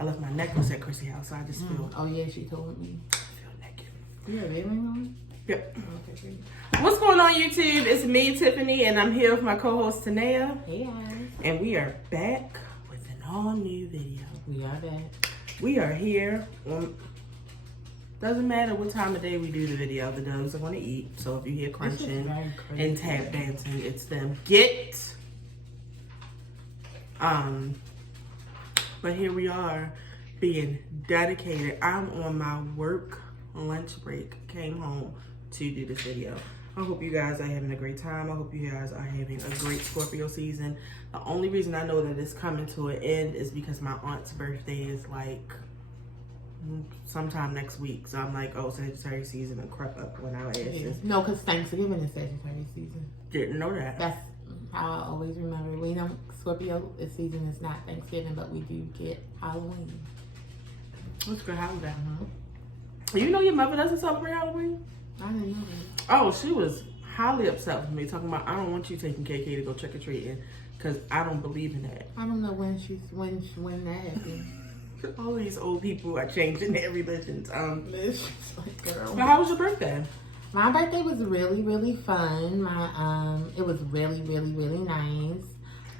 I left my necklace at Chrissy's house, so I just feel. Oh yeah, she told me. I feel naked. You have earring on? Yep. Okay, great. What's going on, YouTube? It's me, Tiffany, and I'm here with my co-host Tanea. Hey guys. And we are back with an all-new video. We are back. We are here. Doesn't matter what time of day we do the video. The dogs are going to eat. So if you hear crunching and tap dancing, it's them. But here we are being dedicated. I'm on my work lunch break. Came home to do this video. I hope you guys are having a great time. I hope you guys are having a great Scorpio season. The only reason I know that it's coming to an end is because my aunt's birthday is like sometime next week. So I'm like, oh, Sagittarius season and crept up when I asked this. No, because Thanksgiving is Sagittarius season. Didn't know that. That's how I always remember. We know Scorpio season is not Thanksgiving, but we do get Halloween. What's good holiday? You know your mother doesn't celebrate Halloween? I didn't know that. Oh, she was highly upset with me, talking about, I don't want you taking KK to go trick-or-treating because I don't believe in that. I don't know when that happened. All these old people are changing their religions. Like, girl. But how was your birthday? My birthday was really, really fun. It was really, really, really nice.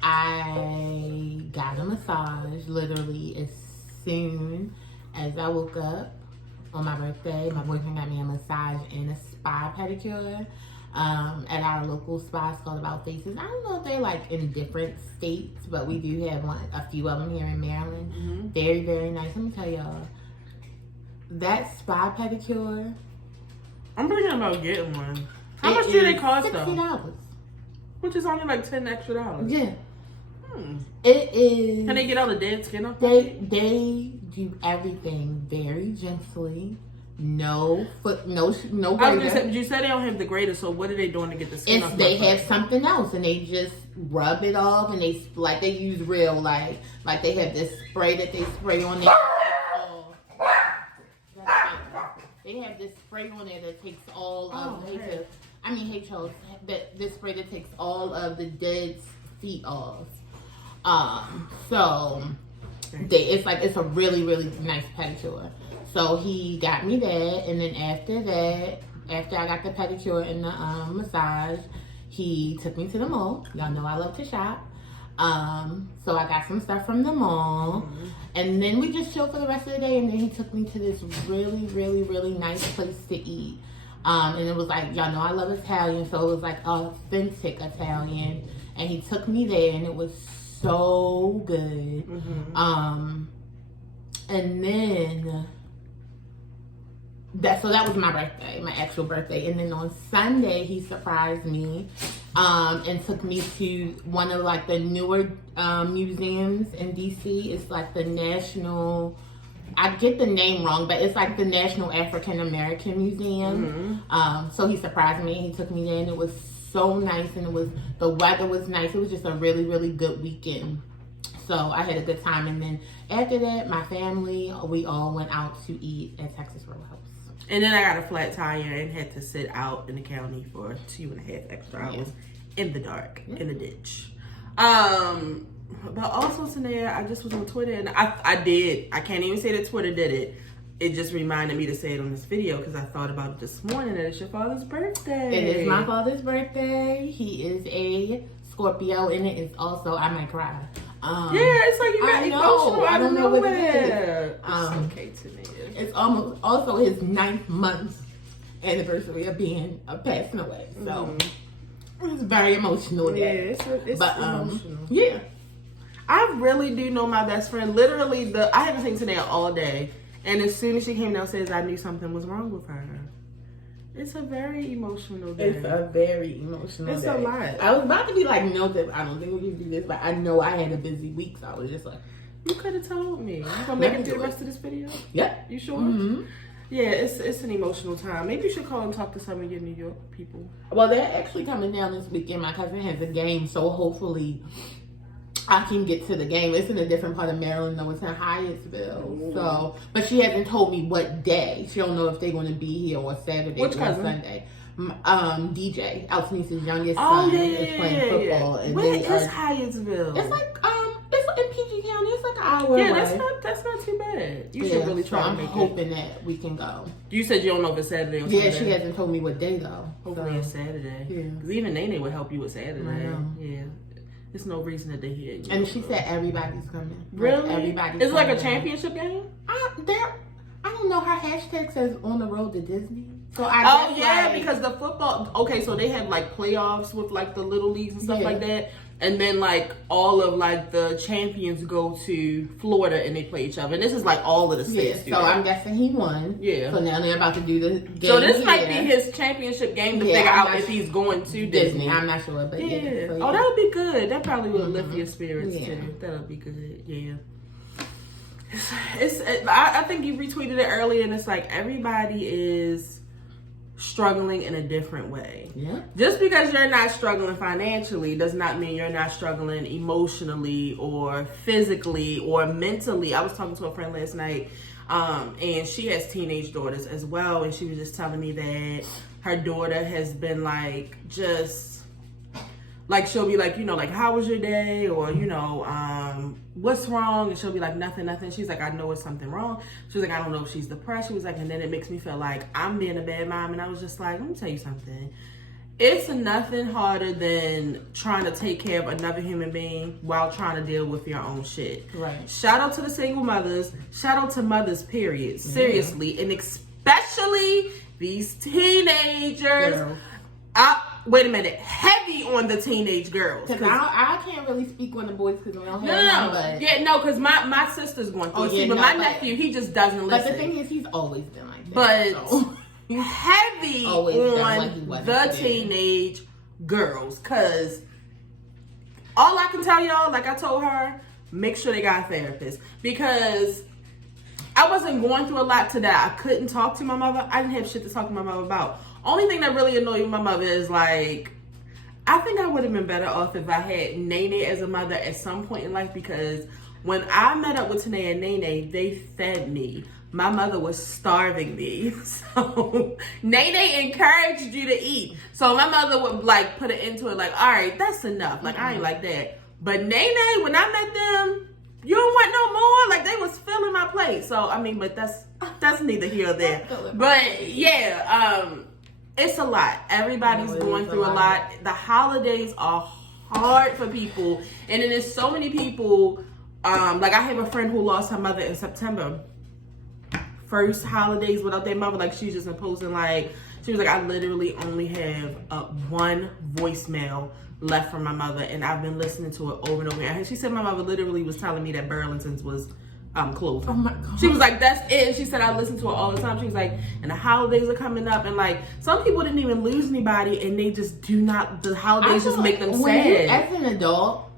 I got a massage literally as soon as I woke up on my birthday. My boyfriend got me a massage and a spa pedicure at our local spa. It's called About Faces. I don't know if they're like in different states, but we do have a few of them here in Maryland. Very, very nice. Let me tell y'all, that spa pedicure, I'm thinking about getting one. How much do they cost $60. though? Which is only like $10 extra. Yeah. It is. Can they get all the dead skin off? They do everything very gently. No grater. You said they don't have the grater, so what are they doing to get the skin off? They have something else, and they just rub it off, and they use real like they have this spray that they spray on there. They have this spray on there that takes all of this spray that takes all of the dead feet off. It's a really, really nice pedicure. So he got me that, and then after I got the pedicure and the massage, he took me to the mall. Y'all know I love to shop. So I got some stuff from the mall, and then we just chilled for the rest of the day, and then he took me to this really, really, really nice place to eat. And it was like, y'all know I love Italian, so it was like authentic Italian, and he took me there, and it was so good. And then that was my birthday, my actual birthday. And then on Sunday he surprised me and took me to one of like the newer museums in DC. It's like the National, I get the name wrong, but it's like the National African American Museum. So he surprised me and he took me there, and it was so nice, and the weather was nice. It was just a really, really good weekend. So I had a good time. And then after that, my family, we all went out to eat at Texas Roadhouse. And then I got a flat tire and had to sit out in the county for 2.5 extra hours in the dark, in the ditch. But also today, I just was on Twitter, and I can't even say that Twitter did it. It just reminded me to say it on this video because I thought about it this morning that it's your father's birthday. It is my father's birthday. He is a Scorpio, and it is also, I might cry. It's like you got emotional. I don't know what it is. It's okay to me. It's almost also his 9th month anniversary of passing away. So it's very emotional day. Yeah, it's emotional. Yeah. I really do know my best friend. Literally, I haven't seen Tanea all day, and as soon as she came downstairs, I knew something was wrong with her. It's a very emotional day. It's a very emotional day. It's a lot. I was about to be like, no, I don't think we can do this, but I know I had a busy week, so I was just like, you could have told me. You gonna make it through the rest of this video? Yeah. You sure? Yeah, it's an emotional time. Maybe you should call and talk to some of your New York people. Well, they're actually coming down this weekend. My cousin has a game, so hopefully I can get to the game. It's in a different part of Maryland, though. It's in Hyattsville. So, but she hasn't told me what day. She don't know if they're going to be here on Saturday or Sunday. DJ, Altanisa's youngest son, is playing football. And Where is Hyattsville? It's like it's in PG County. It's like hour. Yeah, that's not too bad. You should really try to make it. I'm hoping that we can go. You said you don't know if it's Saturday or Sunday. Yeah, she hasn't told me what day though. Hopefully it's Saturday. Yeah. Because even Nene would help you with Saturday. I know. Yeah. There's no reason that they hear you. And she said everybody's coming. Really? Like, everybody's Is it like a coming. championship game? I don't know. Her hashtag says on the road to Disney. So I guess, because the football. Okay, so they have like playoffs with like the little leagues and stuff like that, and then like all of like the champions go to Florida and they play each other. And this is like all of the states. Yeah, so I'm guessing he won. Yeah. So now they're about to do the game. So this might be his championship game to figure out if he's going to Disney. I'm not sure, but yeah. So, Oh, that would be good. That probably would lift your spirits too. That would be good. Yeah. I think you retweeted it earlier, and it's like everybody is struggling in a different way. Yeah. Just because you're not struggling financially does not mean you're not struggling emotionally or physically or mentally. I was talking to a friend last night, and she has teenage daughters as well, and she was just telling me that her daughter has been like she'll be like, like, how was your day? Or, what's wrong? And she'll be like, nothing. She's like, I know it's something wrong. She's like, I don't know if she's depressed. She was like, and then it makes me feel like I'm being a bad mom. And I was just like, let me tell you something. It's nothing harder than trying to take care of another human being while trying to deal with your own shit. Right. Shout out to the single mothers. Shout out to mothers, period. Seriously. And especially these teenagers. Girl. Wait a minute, heavy on the teenage girls. Because I can't really speak on the boys because we don't have them. Yeah, no, because my sister's going through it. But my nephew, he just doesn't listen. But the thing is, he's always been like that. But heavy on the teenage girls. Because all I can tell y'all, like I told her, make sure they got a therapist. Because I wasn't going through a lot today. I couldn't talk to my mother. I didn't have shit to talk to my mother about. Only thing that really annoyed my mother is like, I think I would have been better off if I had Nene as a mother at some point in life, because when I met up with Tanae and Nene, they fed me. My mother was starving me. So Nene encouraged you to eat. So my mother would like put it into it like, all right, that's enough. Like, I ain't like that. But Nene, when I met them, you don't want no more? Like, they was filling my plate. So, I mean, but that's neither here or there. But yeah, it's a lot. Everybody's going through a lot. The holidays are hard for people. And then there's so many people, like I have a friend who lost her mother in September. First holidays without their mother. Like, she's just imposing, like, she was like, I literally only have one voicemail left from my mother, and I've been listening to it over and over again. And she said my mother literally was telling me that Burlington's was closed. Oh my God. She was like, that's it. And she said, I listen to it all the time. She was like, and the holidays are coming up, and like, some people didn't even lose anybody, and they just do not, the holidays just make them sad. As an adult,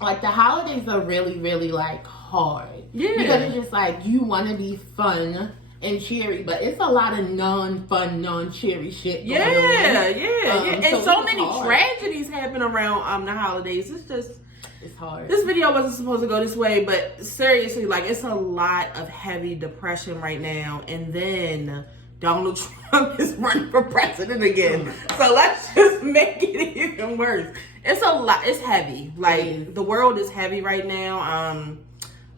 like, the holidays are really, really like hard. Yeah. Because it's just like, you want to be fun and cheery, but it's a lot of non-fun, non-cheery shit going on. And so many tragedies happen around the holidays. It's hard. This video wasn't supposed to go this way, but seriously, like, it's a lot of heavy depression right now. And then Donald Trump is running for president again. So let's just make it even worse. It's a lot. It's heavy. Like, the world is heavy right now.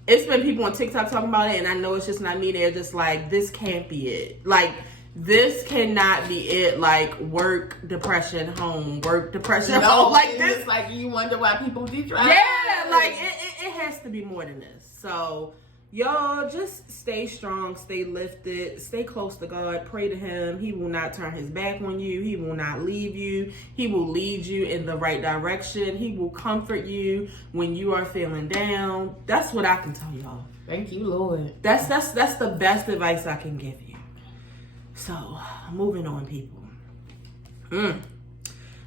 It's been people on TikTok talking about it, and I know it's just not me. They're just like, this can't be it. Like, this cannot be it. Like, work, depression, home, work, depression, home. Like, this. Like, you wonder why people do try. Yeah, like, it has to be more than this. So, y'all, just stay strong, stay lifted, stay close to God, pray to Him. He will not turn His back on you. He will not leave you. He will lead you in the right direction. He will comfort you when you are feeling down. That's what I can tell y'all. Thank you, Lord. That's the best advice I can give you. So, moving on, people.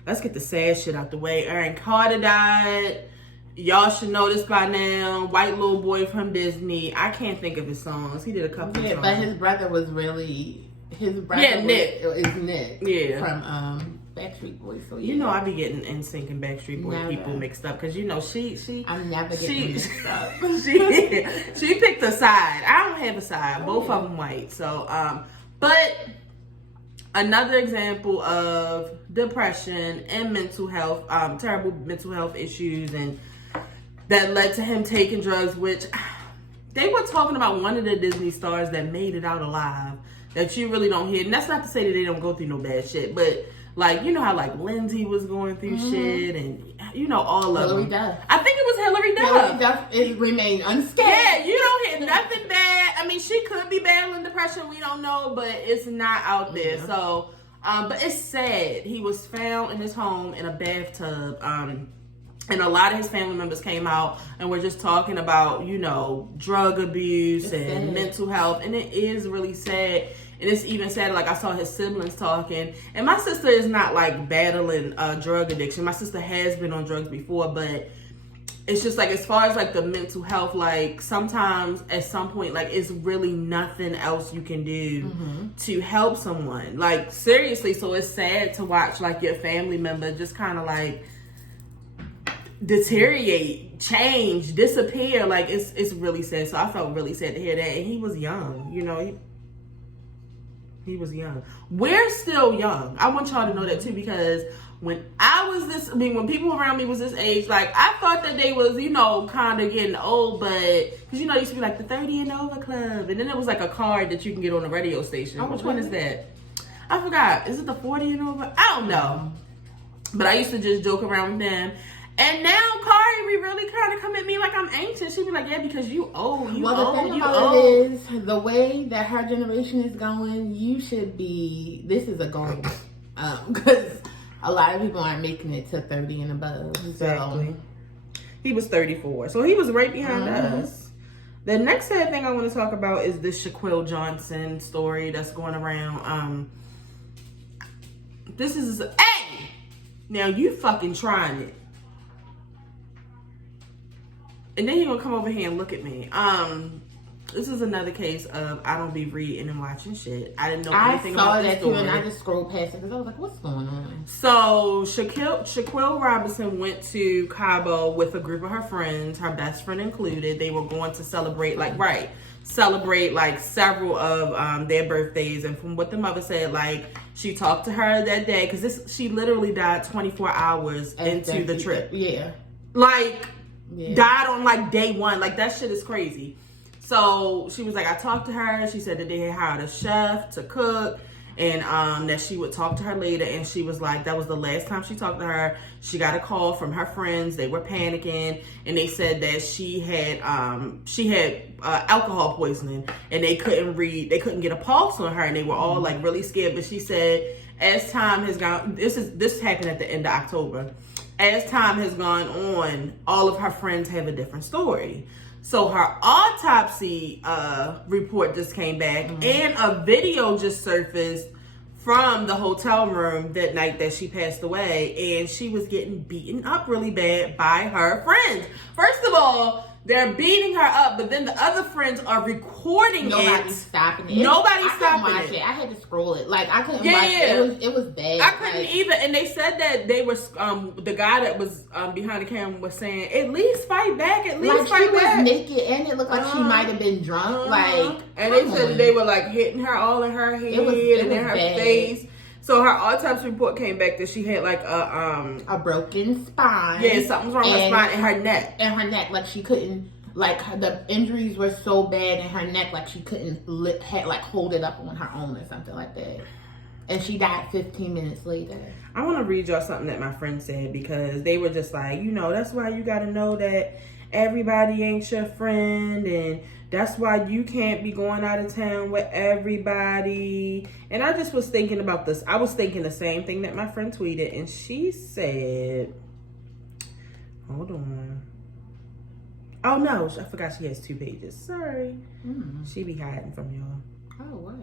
Let's get the sad shit out the way. Aaron Carter died. Y'all should know this by now. White little boy from Disney. I can't think of his songs. He did a couple songs. But his brother was really... Nick. Is Nick. Yeah. From Backstreet Boys. So, yeah. You know, I be getting NSYNC and Backstreet Boys people mixed up. Because, you know, I'm never getting mixed up. she picked a side. I don't have a side. Both of them white. So, but... Another example of depression and mental health, terrible mental health issues and that led to him taking drugs, which they were talking about one of the Disney stars that made it out alive that you really don't hear. And that's not to say that they don't go through no bad shit, but like, you know how like Lindsay was going through shit, and you know, all of Hillary them. Duff. I think it was Hillary Duff. Hillary Duff is remained unscathed. Yeah, you don't hear nothing bad. I mean, she could be battling depression. We don't know, but it's not out there. Yeah. So, but it's sad. He was found in his home in a bathtub. And a lot of his family members came out and were just talking about, you know, drug abuse and mental health. And it is really sad. And it's even sad, like I saw his siblings talking. And my sister is not like battling drug addiction. My sister has been on drugs before, but it's just like, as far as like the mental health, like sometimes at some point, like it's really nothing else you can do to help someone. Like seriously, so it's sad to watch like your family member just kind of like deteriorate, change, disappear. Like it's really sad. So I felt really sad to hear that. And he was young, you know, he was young. We're still young. I want y'all to know that too, because when when people around me was this age, like I thought that they was, you know, kind of getting old, but because you know, it used to be like the 30 and over club, and then it was like a card that you can get on the radio station. Which one is that? I forgot. Is it the 40 and over? I don't know. But I used to just joke around with them. And now Kari be really kind of come at me like I'm anxious. She be like, yeah, because you old, you well, old, the thing you about old. it is, the way that her generation is going, you should be, this is a goal. Because a lot of people aren't making it to 30 and above. Exactly. So. He was 34. So he was right behind us. The next sad thing I want to talk about is this Shaquille Johnson story that's going around. This is, hey! Now you fucking trying it. And then he gonna come over here and look at me. This is another case of I don't be reading and watching shit. I didn't know anything about this story. I saw that too, and I just scrolled past it because I was like, "What's going on?" So Shaquille Robinson went to Cabo with a group of her friends, her best friend included. They were going to celebrate like several of their birthdays. And from what the mother said, like she talked to her that day because she literally died 24 hours into the trip. Yeah, like. Yeah. Died on like day one. Like that shit is crazy. So she was like, I talked to her. She said that they had hired a chef to cook, and that she would talk to her later. And she was like, that was the last time she talked to her. She got a call from her friends. They were panicking, and they said that she had alcohol poisoning, and they couldn't get a pulse on her, and they were all like really scared. But she said, as time has gone, this happened at the end of October. As time has gone on, all of her friends have a different story. So her autopsy report just came back, and a video just surfaced from the hotel room that night that she passed away, and she was getting beaten up really bad by her friends. First of all, they're beating her up, but then the other friends are recording Nobody's stopping it. Nobody's stopping it. I had to scroll it. Like I couldn't watch it. It was bad. I couldn't even. And they said that they were the guy that was behind the camera was saying, "At least fight back. At least fight back." She was naked, and it looked like she might have been drunk. Like, and they said that they were like hitting her all in her head and in her face. So her autopsy report came back that she had like a broken spine. Yeah, something's wrong with her spine and her neck. And her neck, like she couldn't, like the injuries were so bad in her neck, like she couldn't hold it up on her own or something like that. And she died 15 minutes later. I want to read y'all something that my friend said, because they were just like, you know, that's why you got to know that everybody ain't your friend, and that's why you can't be going out of town with everybody. And I just was thinking about this. I was thinking the same thing that my friend tweeted, and she said, hold on. Oh no, I forgot she has 2 pages. Sorry. She be hiding from y'all. Oh wow.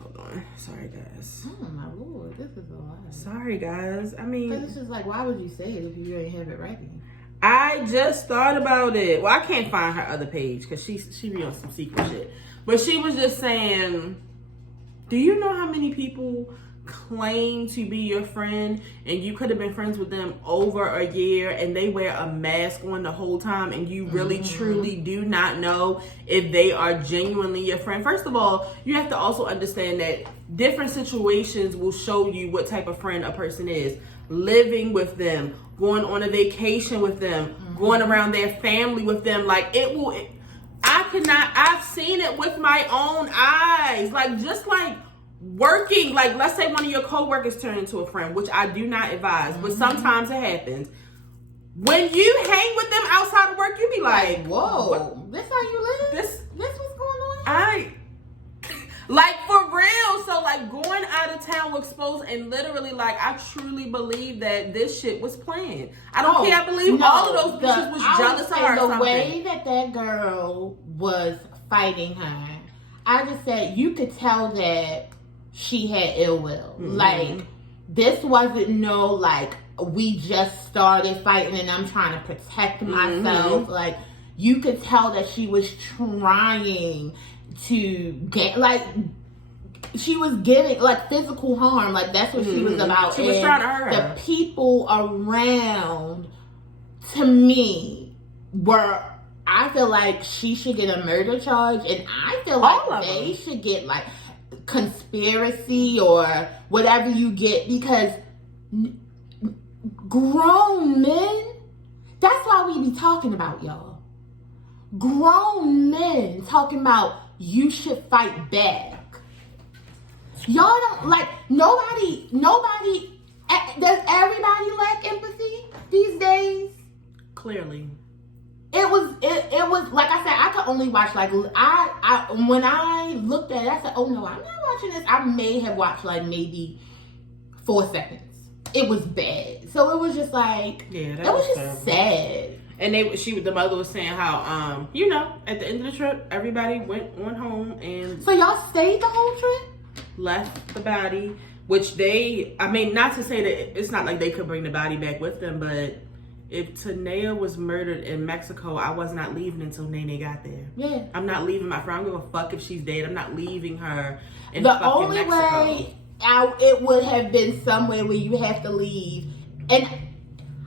Hold on. Sorry guys. Oh my lord, this is a lot. Sorry guys. I mean, it's just like, why would you say it if you didn't have it ready? I just thought about it. Well, I can't find her other page because she be on some secret shit. But she was just saying, do you know how many people claim to be your friend and you could have been friends with them over a year and they wear a mask on the whole time and you really truly do not know if they are genuinely your friend? First of all, you have to also understand that different situations will show you what type of friend a person is. living with them, going on a vacation with them, going around their family with them. Like, I've seen it with my own eyes. Like, just like working, like, let's say one of your coworkers turn into a friend, which I do not advise, but sometimes it happens. When you hang with them outside of work, you be like, whoa, this how you live? This what's going on? Like, for real. So, like, going out of town was exposed, and literally, like, I truly believe that this shit was planned. I don't care. I believe all of those bitches was jealous of her or something. The way that girl was fighting her, I just said, you could tell that she had ill will. Like, this wasn't like, we just started fighting and I'm trying to protect myself. Like, you could tell that she was trying to get, like, she was getting, like, physical harm. Like, that's what she was about. She was trying to hurt her. The people around, to me, I feel like she should get a murder charge, and I feel like they should get, like, conspiracy or whatever you get, because grown men, that's why we be talking about, y'all. Grown men talking about you should fight back. Y'all don't, like, nobody, does everybody lack empathy these days? Clearly. It was like I said, I could only watch, like, I when I looked at it, I said, oh no, I'm not watching this. I may have watched, like, maybe 4 seconds. It was bad. So it was just like, it was just sad. And the mother was saying how, you know, at the end of the trip, everybody went home and... So y'all stayed the whole trip? Left the body, which not to say that it's not like they could bring the body back with them, but if Tanea was murdered in Mexico, I was not leaving until Nene got there. Yeah. I'm not leaving my friend. I don't give a fuck if she's dead. I'm not leaving her in the fucking Mexico. The only way out, it would have been somewhere where you have to leave. And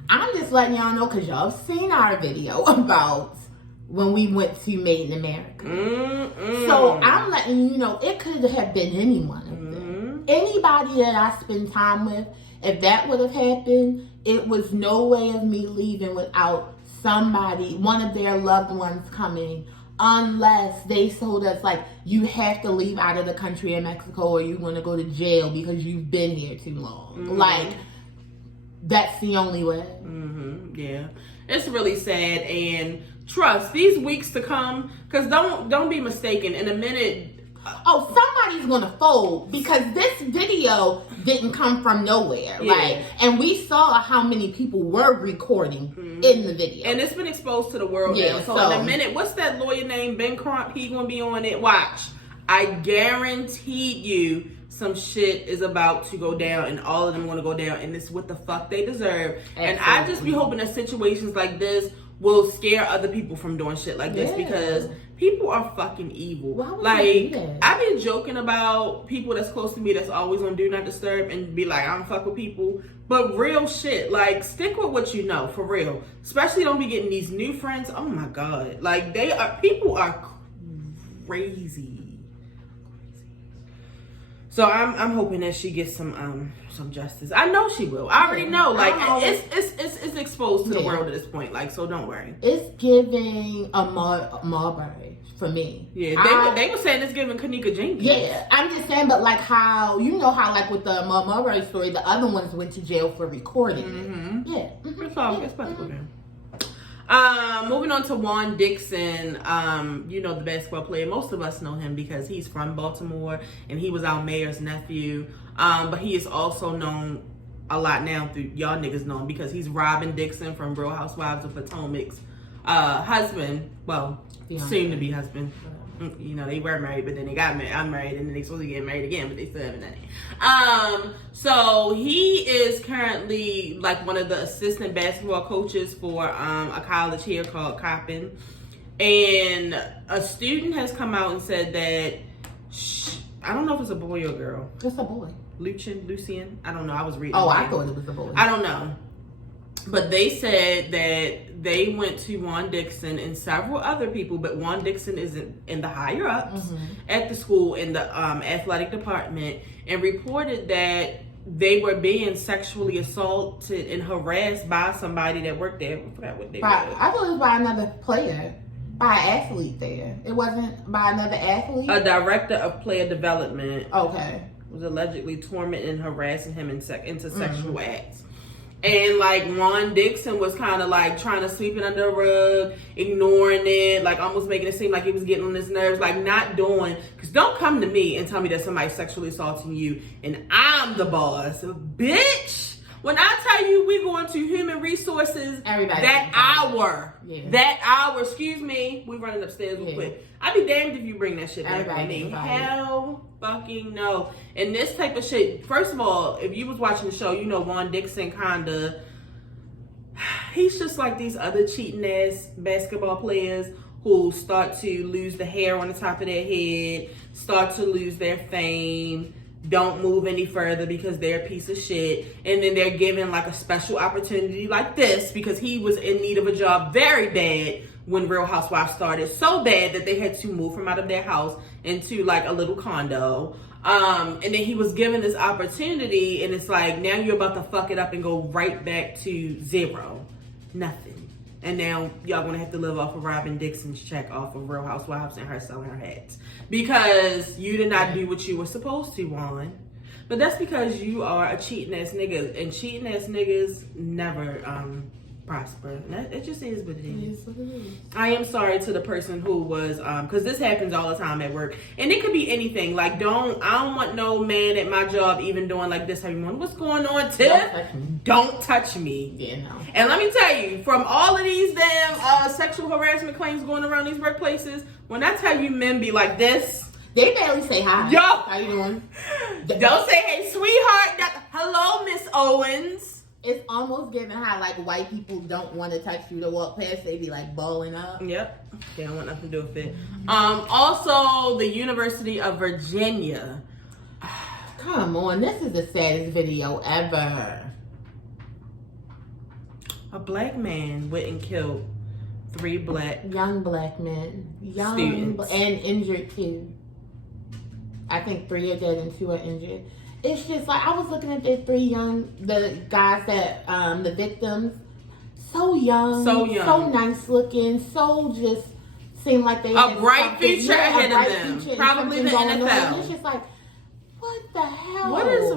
I'm just letting y'all know, because y'all have seen our video about when we went to Made in America. So I'm letting you know, it could have been any one of them. Anybody that I spend time with, if that would have happened, it was no way of me leaving without somebody, one of their loved ones coming, unless they told us, like, you have to leave out of the country in Mexico or you're going to go to jail because you've been here too long. Like, that's the only way. Yeah. It's really sad, and trust these weeks to come, because don't be mistaken, in a minute, somebody's gonna fold, because this video didn't come from nowhere. Like, and we saw how many people were recording in the video, and it's been exposed to the world now. So in a minute, what's that lawyer named Ben Crump? He gonna be on it. Watch, I guarantee you some shit is about to go down, and all of them want to go down, and it's what the fuck they deserve. Absolutely. And I just be hoping that situations like this will scare other people from doing shit like this, because people are fucking evil. Like, I've been joking about people that's close to me that's always on Do Not Disturb and be like, I don't fuck with people. But real shit, like, stick with what you know, for real. Especially don't be getting these new friends. Oh my God. Like, people are crazy. So I'm hoping that she gets some justice. I know she will. I already know. Like, it's exposed to the world at this point. Like, so don't worry. It's giving a Marbury for me. Yeah, they were saying it's giving Kanika Jenkins. Yeah, I'm just saying, but like how, you know how, like with the Marbury story, the other ones went to jail for recording. Yeah. It's about to go down. Moving on to Juan Dixon, you know, the basketball player. Most of us know him because he's from Baltimore and he was our mayor's nephew. But he is also known a lot now through, y'all niggas know him because he's Robin Dixon from Real Housewives of Potomac's husband. Well, soon to be husband. You know, they were married, but then they got unmarried, and then they supposed to get married again, but they still haven't done it. So he is currently like one of the assistant basketball coaches for a college here called Coppin. And a student has come out and said that, I don't know if it's a boy or girl. It's a boy. Lucien? I don't know. I was reading. Oh, I thought it was a boy. I don't know. But they said that they went to Juan Dixon and several other people, but Juan Dixon is in the higher ups at the school in the athletic department, and reported that they were being sexually assaulted and harassed by somebody that worked there. I forgot what they were. I thought it was by another player, by an athlete there. It wasn't by another athlete? A director of player development. Okay. Was allegedly tormenting and harassing him into sexual acts. And like Juan Dixon was kind of like trying to sweep it under the rug, ignoring it, like almost making it seem like he was getting on his nerves, like not doing. Because don't come to me and tell me that somebody's sexually assaulting you and I'm the boss, bitch. When I tell you we going to human resources, everybody that hour, excuse me, we running upstairs real quick. I'd be damned if you bring that shit back on me. Hell fucking no. And this type of shit, first of all, if you was watching the show, you know Juan Dixon kinda, he's just like these other cheating ass basketball players who start to lose the hair on the top of their head, start to lose their fame, don't move any further because they're a piece of shit, and then they're given like a special opportunity like this because he was in need of a job very bad when Real Housewives started, so bad that they had to move from out of their house into like a little condo. And then he was given this opportunity, and it's like, now you're about to fuck it up and go right back to zero. Nothing. And now y'all gonna have to live off of Robin Dixon's check off of Real Housewives and her selling her hats. Because you did not do what you were supposed to, Juan. But that's because you are a cheating ass nigga. And cheating ass niggas never prosper. It just is what it is. I am sorry to the person who was, because this happens all the time at work. And it could be anything. Like, I don't want no man at my job even doing like this every morning. What's going on, Tiff? Don't touch me. Yeah, no. And let me tell you, from all of these damn sexual harassment claims going around these workplaces, when I tell you men be like this, they barely say hi. Yo, how you doing? Don't say hey, sweetheart. Hello, Miss Owens. It's almost giving how like white people don't want to touch you to walk past. They be like balling up. Yep. They don't want nothing to do with it. Also, the University of Virginia. Come on, this is the saddest video ever. A black man went and killed 3 young black men, students. And injured too. I think 3 are dead and 2 are injured. It's just like, I was looking at the guys that, the victims, so young, so nice looking, so just seemed like they had a bright future ahead of them, probably the NFL. It's just like, what the hell? What is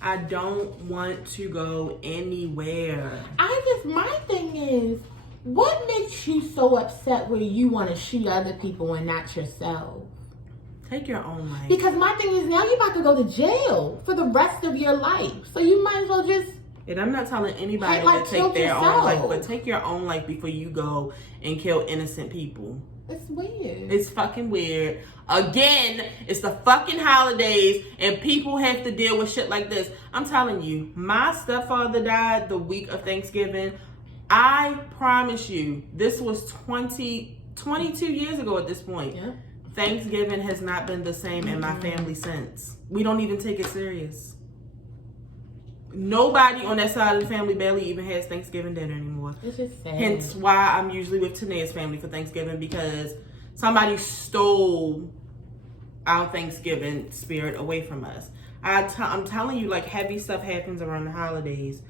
I don't want to go anywhere. My thing is, what makes you so upset where you want to shoot other people and not yourself? Take your own life. Because my thing is, now you're about to go to jail for the rest of your life. So you might as well just... And I'm not telling anybody to take their own life, but take your own life before you go and kill innocent people. It's weird. It's fucking weird. Again, it's the fucking holidays and people have to deal with shit like this. I'm telling you, my stepfather died the week of Thanksgiving. I promise you, this was 22 years ago at this point. Yeah. Thanksgiving has not been the same in my family since. We don't even take it serious. Nobody on that side of the family barely even has Thanksgiving dinner anymore. It's just sad. Hence why I'm usually with Tanae's family for Thanksgiving, because somebody stole our Thanksgiving spirit away from us. I'm telling you, like, heavy stuff happens around the holidays.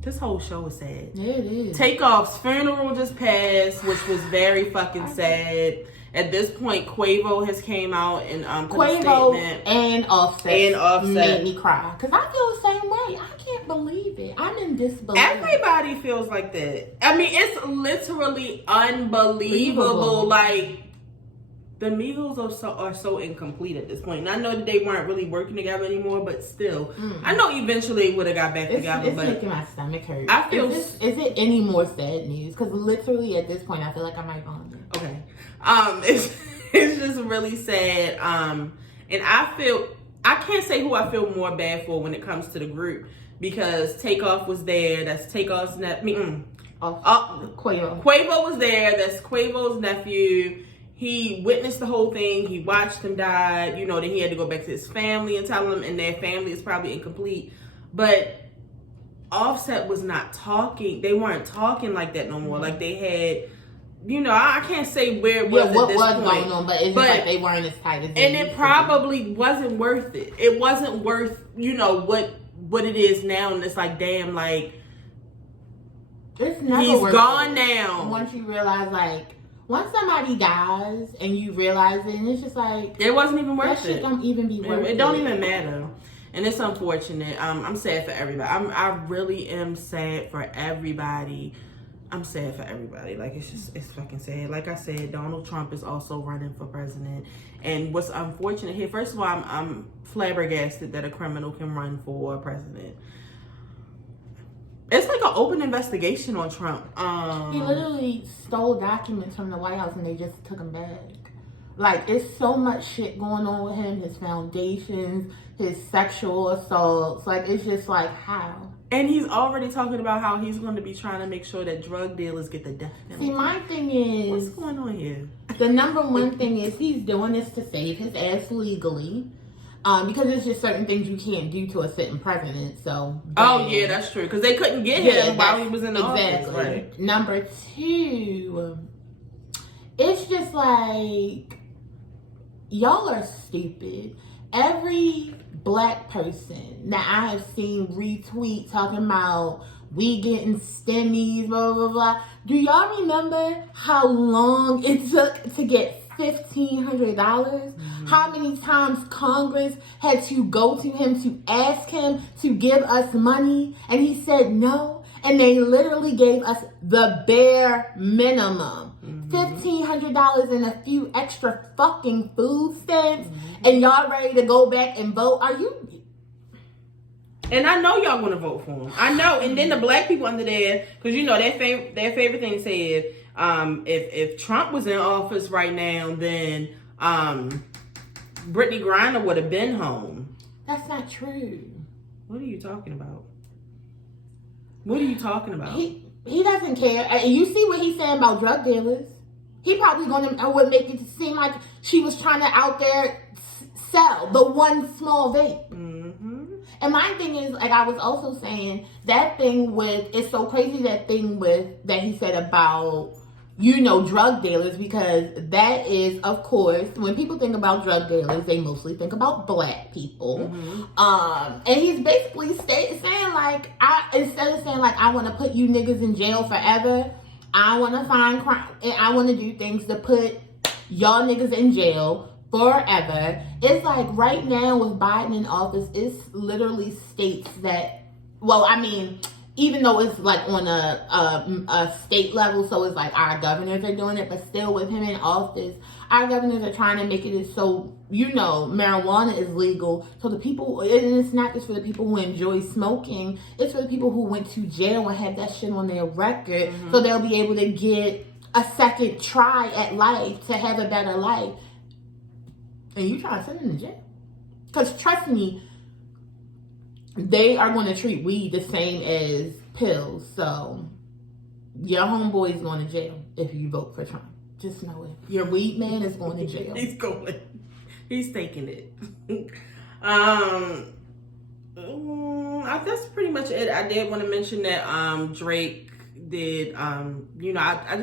This whole show is sad. Yeah, it is. Takeoff's funeral just passed, which was very fucking sad. At this point, Quavo has came out and put a statement. And Offset made me cry. Because I feel the same way. I can't believe it. I'm in disbelief. Everybody feels like that. I mean, it's literally unbelievable. Like, the Migos are so incomplete at this point. And I know that they weren't really working together anymore, but still. I know eventually they would have got back together. It's making my stomach hurt. I feel... Is it any more sad news? Because literally at this point, I feel like I might vomit. Okay. It's just really sad. And I can't say who I feel more bad for when it comes to the group, because Takeoff was there. That's Takeoff's nephew. Quavo. Quavo was there. That's Quavo's nephew. He witnessed the whole thing. He watched him die. You know, then he had to go back to his family and tell them, and their family is probably incomplete. But Offset was not talking. They weren't talking like that no more. Like, they had you know, I can't say where it was at what this was point. going on, but it's just like they weren't as tight as they and used it to probably wasn't worth it. It wasn't worth, you know, what it is now, and it's like, damn, like, it's never he's worth gone it. now. Once you realize, like, once somebody dies and you realize it, and it's just like, it wasn't even worth that shit it. don't even be worth it. It don't even matter. And it's unfortunate. I'm sad for everybody. I really am sad for everybody. I'm sad for everybody. Like, it's fucking sad. Like I said, Donald Trump is also running for president. And what's unfortunate here, first of all, I'm flabbergasted that a criminal can run for president. It's like an open investigation on Trump. He literally stole documents from the White House and they just took him back. Like, it's so much shit going on with him, his foundations, his sexual assaults. Like, it's just like, how? And he's already talking about how he's going to be trying to make sure that drug dealers get the death penalty. See, my thing is... what's going on here? The number one thing is he's doing this to save his ass legally. Because there's just certain things you can't do to a sitting president, so... Oh, yeah, that's true. Because they couldn't get him while he was in the office. Right. Number two, it's just like, y'all are stupid. Every black person that I have seen retweet talking about we getting stimmies, blah, blah, blah. Do y'all remember how long it took to get $1,500? Mm-hmm. How many times Congress had to go to him to ask him to give us money? And he said no. And they literally gave us the bare minimum. $1,500 and a few extra fucking food stamps. And y'all ready to go back and vote? Are you... And I know y'all want to vote for him. I know. And then the black people under there, because you know their favorite thing said, if Trump was in office right now, then Brittany Griner would have been home. That's not true. What are you talking about? What are you talking about? He doesn't care. You see what he's saying about drug dealers. He probably would make it seem like she was trying to out there sell the one small vape. Mm-hmm. And my thing is, like I was also saying, that thing with, it's so crazy that thing with, that he said about, you know, drug dealers, because that is, of course, when people think about drug dealers, they mostly think about black people. Mm-hmm. And he's basically saying, like, instead of saying, like, I want to put you niggas in jail forever, I want to find crime, and I want to do things to put y'all niggas in jail forever. It's like right now with Biden in office, it's literally states that, well, I mean, even though it's like on a state level, so it's like our governors are doing it, but still with him in office, our governors are trying to make it so, you know, marijuana is legal. So the people, and it's not just for the people who enjoy smoking, it's for the people who went to jail and have that shit on their record. Mm-hmm. So they'll be able to get a second try at life to have a better life. And you trying to send them to jail? Because trust me, they are going to treat weed the same as pills. So your homeboy is going to jail if you vote for Trump. Just know it. Your weed man is going to jail. He's going. He's taking it. That's pretty much it. I did want to mention that Drake did. You know, I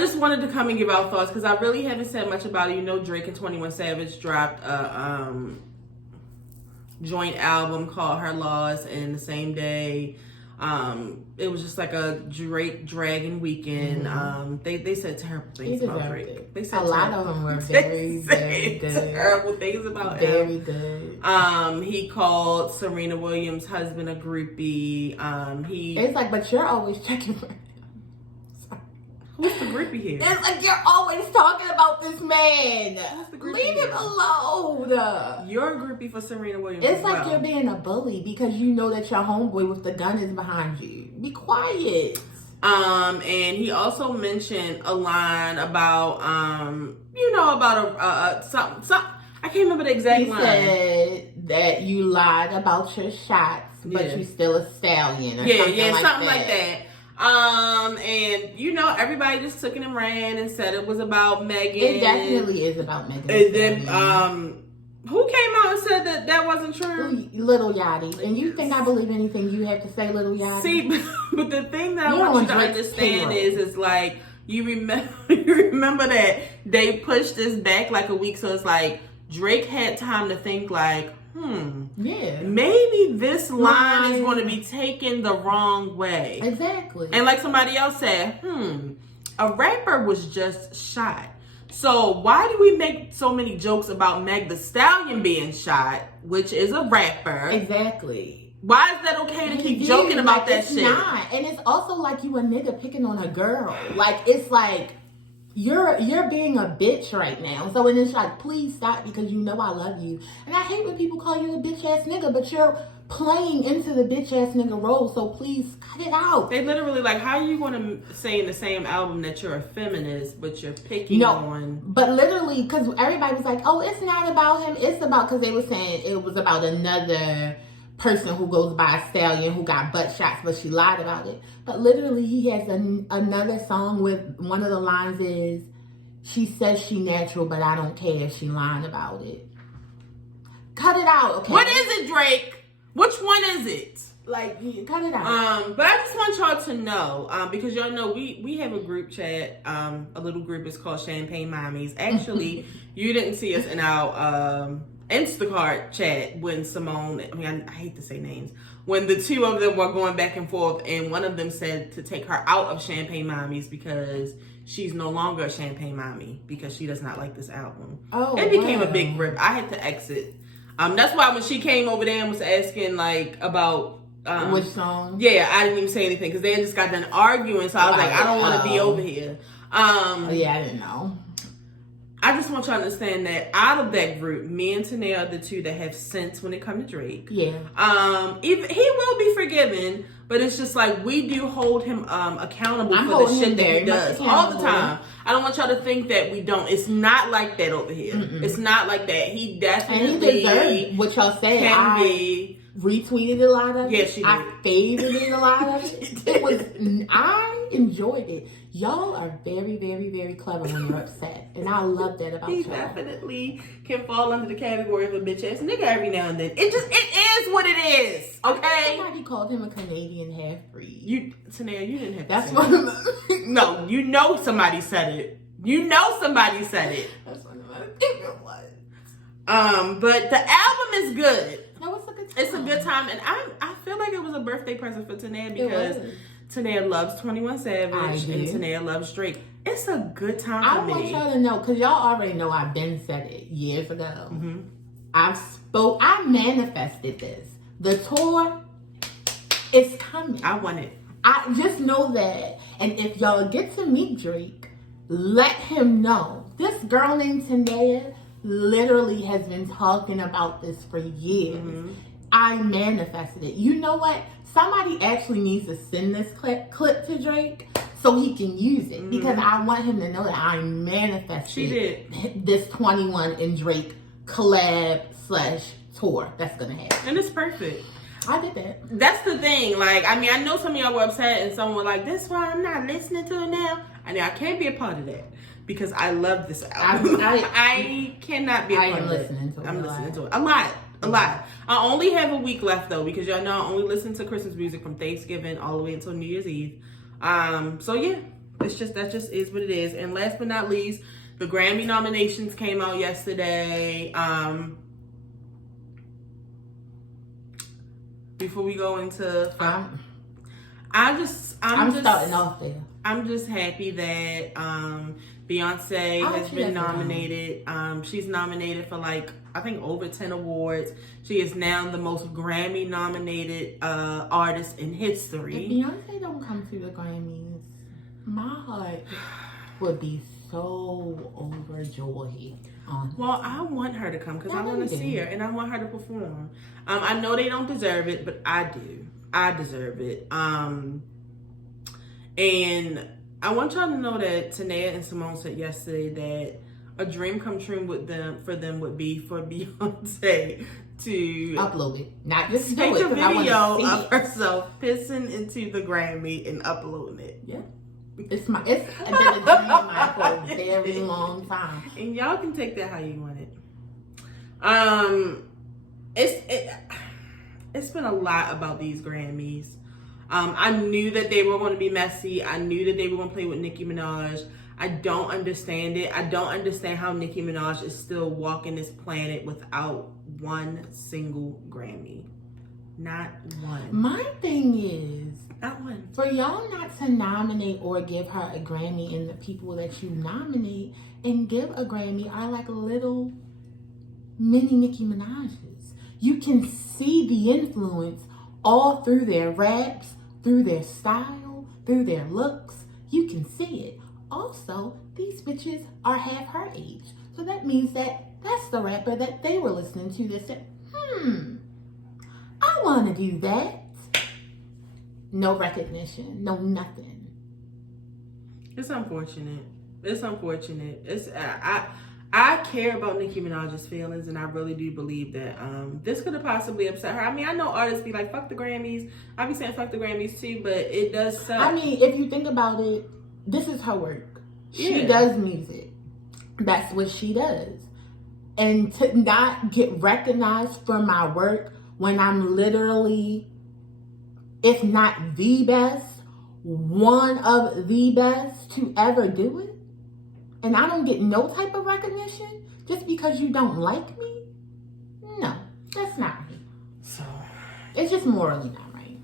just wanted to come and give out thoughts because I really haven't said much about it. You know, Drake and 21 Savage dropped a joint album called Her Loss, and the same day, it was just like a Drake Dragon weekend. Mm-hmm. They said terrible things about Drake. They said a lot of them were very, very good. Terrible things about him. Very good. He called Serena Williams' husband a groupie. It's like, but you're always checking for him. Who's the groupie here? It's like you're always talking about this man. Who's the groupie Leave him alone. You're a groupie for Serena Williams. It's like you're being a bully because you know that your homeboy with the gun is behind you. Be quiet. And he also mentioned a line about you know, about some I can't remember the exact line. He said that you lied about your shots, but you still a stallion. Or something like that. And you know, everybody just took it and ran and said it was about Megan. It definitely is about Megan. And then, who came out and said that wasn't true? Little Yachty. And you think I believe anything you have to say, Little Yachty? See, but the thing that I want you to understand is like, You remember that they pushed this back like a week, so it's like Drake had time to think like, yeah, maybe this line is going to be taken the wrong way. Exactly. And like somebody else said, a rapper was just shot. So why do we make so many jokes about Meg Thee Stallion being shot, which is a rapper? Exactly. Why is that okay to keep joking about that shit? Not. And it's also like you a nigga picking on a girl. Like, it's like, you're being a bitch right now. So when it's like, please stop because you know I love you. And I hate when people call you a bitch ass nigga, but you're playing into the bitch ass nigga role. So please cut it out. They literally like, how are you going to say in the same album that you're a feminist, but you're picking on? But literally, because everybody was like, oh, it's not about him. It's about, because they were saying it was about another person who goes by a stallion who got butt shots, but she lied about it. But literally, he has another song with one of the lines is, she says she natural, but I don't care if she lying about it. Cut it out, okay? What is it, Drake? Which one is it? Like, cut it out. But I just want y'all to know, because y'all know we have a group chat, a little group. It's called Champagne Mommies. Actually, you didn't see us in our Instacart chat when Simone, I hate to say names, when the two of them were going back and forth, and one of them said to take her out of Champagne Mommies because she's no longer a Champagne Mommy because she does not like this album. Oh, it became a big rip. I had to exit. That's why when she came over there and was asking like about which song? Yeah, I didn't even say anything because they had just got done arguing. So I was like, I don't want to be over here. Yeah, I didn't know. I just want y'all to understand that out of that group, me and Tanae are the two that have sense when it comes to Drake. Yeah. He will be forgiven, but it's just like we do hold him accountable for the shit that he does all the time. I don't want y'all to think that we don't. It's not like that over here. It's not like that. He definitely and he deserved what y'all said. Can be. Retweeted a lot of it. Yes, she did. I favorited a lot of it. It was, I enjoyed it. Y'all are very, very, very clever when you're upset. And I love that about y'all. He definitely can fall under the category of a bitch ass nigga every now and then. It is what it is. Okay? Somebody called him a Canadian half-breed. Tanae, you didn't have to That's say one that. of my... No, you know somebody said it. You know somebody said it. That's one of my favorite ones. But the album is good. No, it's a good time. It's a good time, and I feel like it was a birthday present for Tanae because Tanae loves 21 Savage and Tanae loves Drake. It's a good time for me. I want y'all to know, because y'all already know I've been said it years ago. I manifested this. The tour is coming. I want it. I just know that. And if y'all get to meet Drake, let him know. This girl named Tanae literally has been talking about this for years. I manifested it. You know what? Somebody actually needs to send this clip to Drake so he can use it. Because I want him to know that I manifested this 21 and Drake collab/tour that's going to happen. And it's perfect. I did that. That's the thing. Like, I mean, I know some of y'all were upset and some were like, that's why I'm not listening to it now. I can't be a part of that because I love this album. I cannot be a part of it. I'm listening to it. A lot. I only have a week left though because y'all know I only listen to Christmas music from Thanksgiving all the way until New Year's Eve. So yeah, that just is what it is. And last but not least, the Grammy nominations came out yesterday. Before we go into, I'm starting off there. I'm just happy that Beyonce has been nominated. She's nominated for like I think over 10 awards. She is now the most Grammy nominated artist in history. If Beyonce don't come to the Grammys, my heart would be so overjoyed. Well, I want her to come because I want to see her and I want her to perform. I know they don't deserve it, but I do. I deserve it. And I want y'all to know that Tanae and Simone said yesterday that a dream come true for them would be for Beyonce to upload it, not just take a video of herself pissing into the Grammy and uploading it. Yeah. It's been a dream of mine for a very long time. And y'all can take that how you want it. It's been a lot about these Grammys. I knew that they were going to be messy. I knew that they were going to play with Nicki Minaj. I don't understand it. I don't understand how Nicki Minaj is still walking this planet without one single Grammy. Not one. My thing is, not one. For y'all not to nominate or give her a Grammy, and the people that you nominate and give a Grammy are like little mini Nicki Minaj's. You can see the influence all through their raps, through their style, through their looks. You can see it. Also, these bitches are half her age. So that means that that's the rapper that they were listening to that said, I want to do that. No recognition, no nothing. It's unfortunate. It's unfortunate. I care about Nicki Minaj's feelings, and I really do believe that this could have possibly upset her. I mean, I know artists be like, fuck the Grammys. I be saying fuck the Grammys too, but it does suck. I mean, if you think about it, this is her work. She does music. That's what she does. And to not get recognized for my work when I'm literally, if not the best, one of the best to ever do it, and I don't get no type of recognition just because you don't like me? No, that's not right. So, it's just morally not right.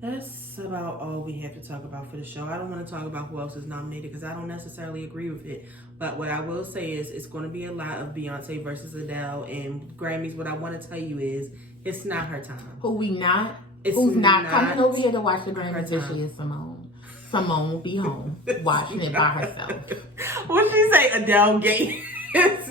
That's about all we have to talk about for the show. I don't want to talk about who else is nominated because I don't necessarily agree with it. But what I will say is it's going to be a lot of Beyonce versus Adele and Grammys. What I want to tell you is it's not her time. Who's not coming over here to watch the Grammys this year? Simone will be home watching it by herself. What did she say? Adele gate. It's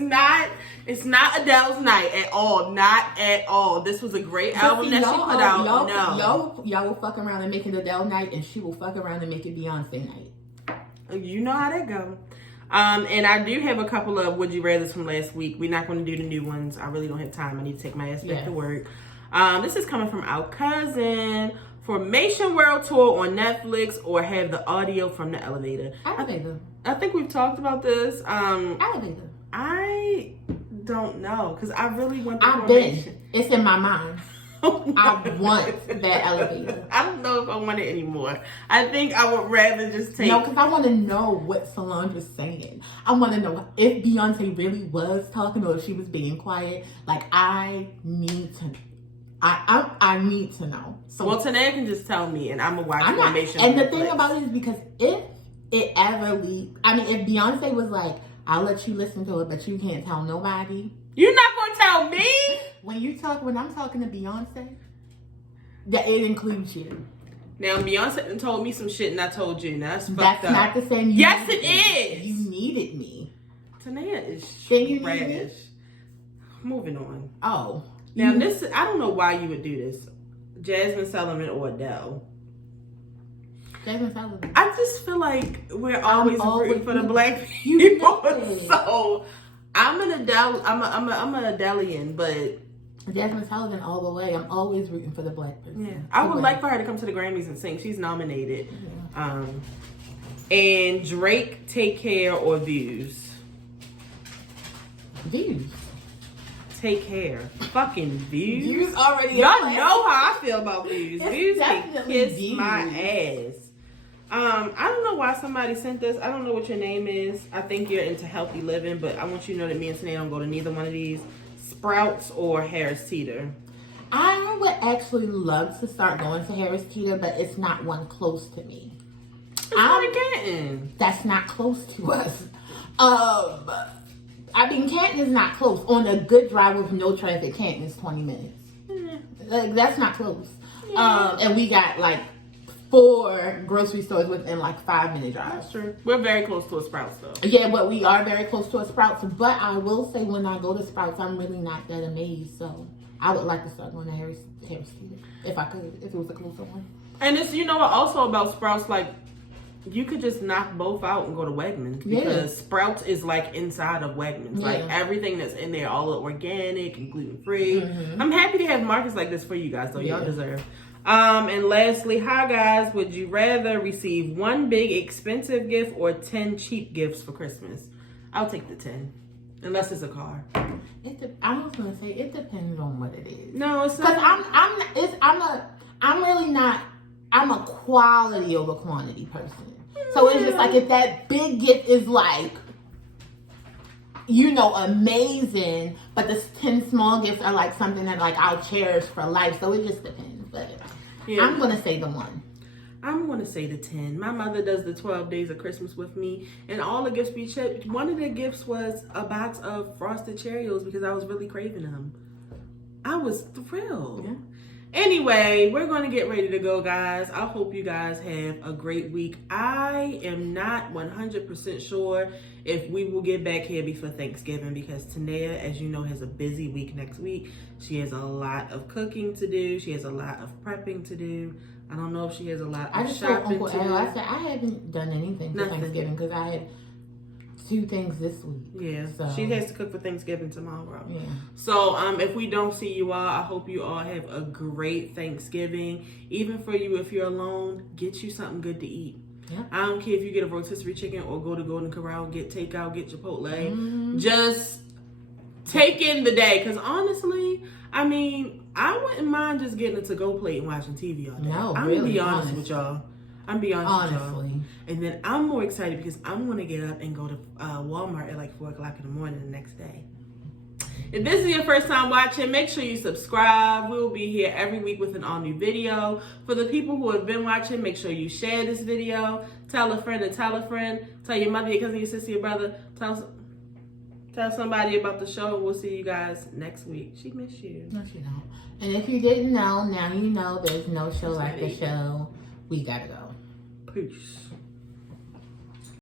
not Adele's night at all. Not at all. This was a great album that she put out. Y'all will fuck around and make it Adele night, and she will fuck around and make it Beyonce night. You know how that go. And I do have a couple of Would You Rathers from last week. We're not going to do the new ones. I really don't have time. I need to take my ass back to work. This is coming from our cousin. Formation World Tour on Netflix or have the audio from the elevator. Elevator. I think we've talked about this. Elevator. I don't know because I really want the Formation. It's in my mind. I want that elevator. I don't know if I want it anymore. I think I would rather just take... No, because I want to know what Solange was saying. I want to know if Beyonce really was talking or if she was being quiet. Like, I need to know. I need to know. So, well, Tanae can just tell me, and I'm gonna watch Formation. And the thing about it is because if it ever leaked, I mean, if Beyonce was like, "I'll let you listen to it, but you can't tell nobody," you're not gonna tell me. When I'm talking to Beyonce, that it includes you. Now Beyonce told me some shit, and I told you. Now that's fucked up. That's not the same. Yes, it is. You needed me. Tanae is trash. Moving on. Oh. Now, I don't know why you would do this. Jasmine Sullivan or Adele. Jasmine Sullivan. I just feel like we're always rooting for the black people. So, I'm an Adele. I'm an Adelian, but... Jasmine Sullivan all the way. I'm always rooting for the black person. Yeah. I would like for her to come to the Grammys and sing. She's nominated. Yeah. And Drake, Take Care or Views? Views. Take Care. Fucking Views. Views already. Y'all know how I feel about Views. Views can kiss my ass. I don't know why somebody sent this. I don't know what your name is. I think you're into healthy living, but I want you to know that me and Tanae don't go to neither one of these. Sprouts or Harris Teeter? I would actually love to start going to Harris Teeter, but it's not one close to me. Canton. That's not close to us. I mean, Canton is not close. On a good drive with no traffic, Canton is 20 minutes. Like, that's not close. Yeah. And we got like 4 grocery stores within like 5-minute drive. That's true. We're very close to a Sprouts though. Yeah, but we are very close to a Sprouts. But I will say when I go to Sprouts, I'm really not that amazed. So I would like to start going to Harris Teeter if I could, if it was a closer one. And it's, you know what, also about Sprouts, like, you could just knock both out and go to Wegmans because Sprouts is like inside of Wegmans. Like everything that's in there, all organic and gluten free. I'm happy to have markets like this for you guys, though. Y'all deserve. And lastly, hi guys, would you rather receive 1 big expensive gift or 10 cheap gifts for Christmas? I'll take the 10, unless it's a car. I was gonna say it depends on what it is. No, it's not. Because I'm really not I'm a quality over quantity person. So it's just like if that big gift is like, you know, amazing, but the 10 small gifts are like something that like I'll cherish for life. So it just depends. But yeah. I'm gonna say the 1. I'm going to say the 10. My mother does the 12 days of Christmas with me, and all the gifts we checked. One of the gifts was a box of Frosted Cheerios because I was really craving them. I was thrilled. Yeah. Anyway, we're going to get ready to go, guys. I hope you guys have a great week. I am not 100% sure if we will get back here before Thanksgiving because Tanea, as you know, has a busy week next week. She has a lot of cooking to do. She has a lot of prepping to do. I don't know if she has a lot of shopping to do. I said I haven't done anything for Thanksgiving because I had 2 things this week. Yeah, so she has to cook for Thanksgiving tomorrow. Yeah. So if we don't see you all, I hope you all have a great Thanksgiving. Even for you, if you're alone, get you something good to eat. Yeah. I don't care if you get a rotisserie chicken or go to Golden Corral, get takeout, get Chipotle. Mm-hmm. Just take in the day. Because honestly, I mean, I wouldn't mind just getting a to-go plate and watching TV all day. No, I'm really, going to be honest with y'all. I'm be honest with y'all. Honestly. And then I'm more excited because I'm going to get up and go to Walmart at like 4 o'clock in the morning the next day. If this is your first time watching, make sure you subscribe. We'll be here every week with an all-new video. For the people who have been watching, make sure you share this video. Tell a friend to tell a friend. Tell your mother, your cousin, your sister, your brother. Tell somebody about the show. We'll see you guys next week. She missed you. No, she don't. And if you didn't know, now you know there's no show like the show. We gotta go. Peace.